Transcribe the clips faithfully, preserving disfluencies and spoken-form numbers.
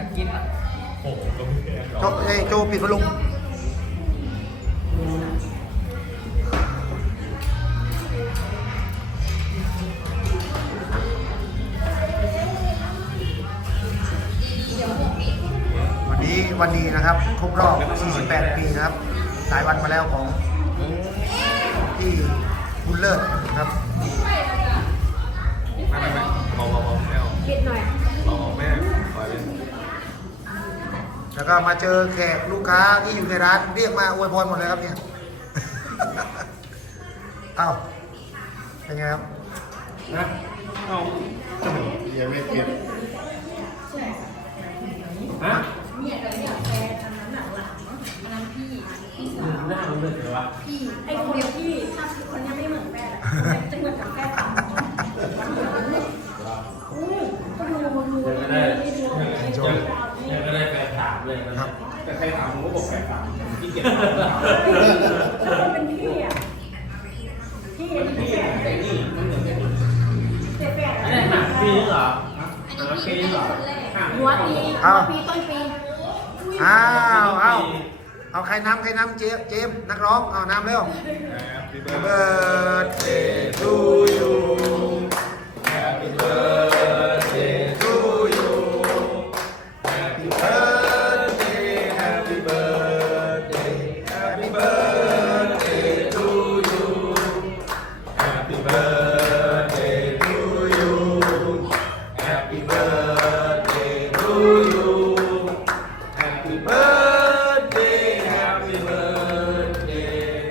การกินอ่ะโอ้โหโจก็เอ้ยโจปิดพัดลมวันนี้วันดีนะครับครบรอบสี่สิบแปดปีนะครับหลายวันมาแล้วของที่บุญเลิศครับไม่ไม่ไม่เบาเบาเบาแม่ปิดหน่อยเบาแม่ปล่อยเลยแล้วก็มาเจอแขกลูกค้าที่อยู่ในร้านเรียกมาอวยพรหมดเลยครับเนี่ย เอ้าเป็นไงครับนะเอ้าจะเหมือนเยี่ยมเกียรติฮะเนี่ยแต่เนี่ยแกทำน้ำหนักหลังอันนั้นพี่พี่สาวหน้ารู้เลยเหรอวะพี่ไอ้คนเดียวพี่ถ้าคนนี้ไม่เหมือนแม่จะเหมือนกับแม่ทำอู้ก็ดูดูยังไม่ได้ยังไม่ได้แฟนถามเลยนะแต่ใครถามผมก็บอกแฟนถามพี่เกียรติแล้วเป็นพี่อ่ะพี่อันนี้พี่แต่นี่มันเหมือนกันเจ็บแปดอันนี้หนักปีเหรอหนักปีเหรอหัวปีหัวปีต้นปีอ้าวอ้าวเอาใครนำใครนำเจมเจมนักร้องเอานำเร็ว Happy birthday to you Happy birthday to you Happy birthday Happy birthday Happy birthday to you Happy birthday to you Happy birthday to you Happy birthday Happy birthday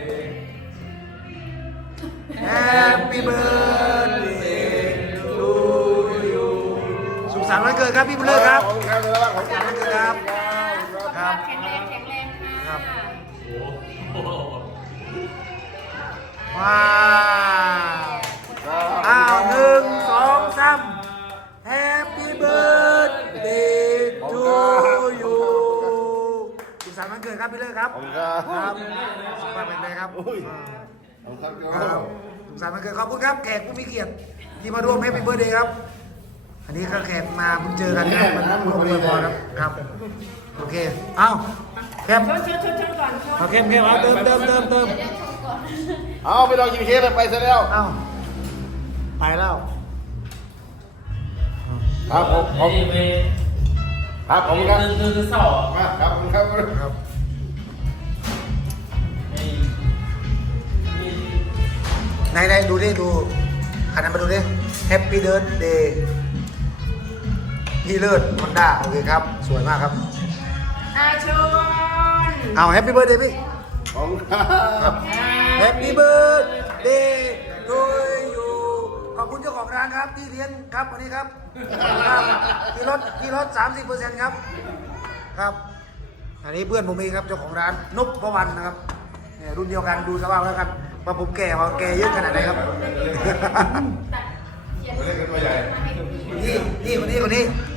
Happy birthday to you สุขสันต์วันเกิดครับพี่บุญเลิศครับสุขสันต์วันเกิดครับครับแข็งแรงแข็งแรงค่ะโอ้โหว้าวอ้าวหนึ่งสองสาม Happy birthday to you สุขสันต์วันเกิดครับพี่เลิศครับครับสุขภาพแข็งแรงครับครับสุขสันต์วันเกิดขอบคุณครับแขกผู้มีเกียรติที่มาร่วม Happy birthday ครับอันนี้ก็แขกมาเพิ่งเจอกันนะครับมันร่วมอวยพรครับครับโอเคเอ้าแคมชดชดชดชดก่อนชดเอาเข้มเข้มเอาเติมเติมเติมเติมเอาไปลองกินเค้กเลยไปซะแล้วเอ้าไปแล้วครับผมผมไปครับผมครับตื่นตื่นเศร้ามาครับผมครับครับ ไหนไหนดูดิดูขันนั้นมาดูดิ Happy birthday พี่เลิศฮอนด้าโอเคครับสวยมากครับอาชนเอา Happy birthday พี่ผมครับ Happy birthday to you ขอบคุณเจ้าของร้านครับที่เลี้ยงครับวันนี้ครับครับที่ลดที่ลด สามสิบเปอร์เซ็นต์ ครับครับอันนี้เพื่อนผมเองครับเจ้าของร้านนพวรรณนะครับเนี่ยรุ่นเดียวกันดูสภาพแล้วกันว่าผมแก่ว่าแก่เยอะขนาดไหนครับไม่ได้กันตัวใหญ่นี่นี่คนนี้คนนี้